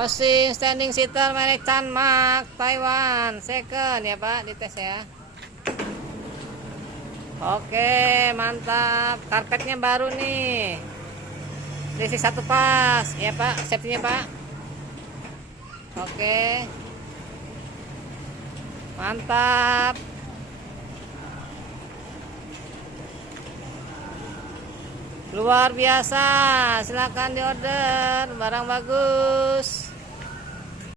Osing standing seater merek Chanmak Taiwan second ya Pak, dites ya. Oke, mantap. Karpetnya baru nih. Isi satu pas ya Pak, safety-nya Pak. Oke. Mantap. Luar biasa. Silakan diorder, barang bagus.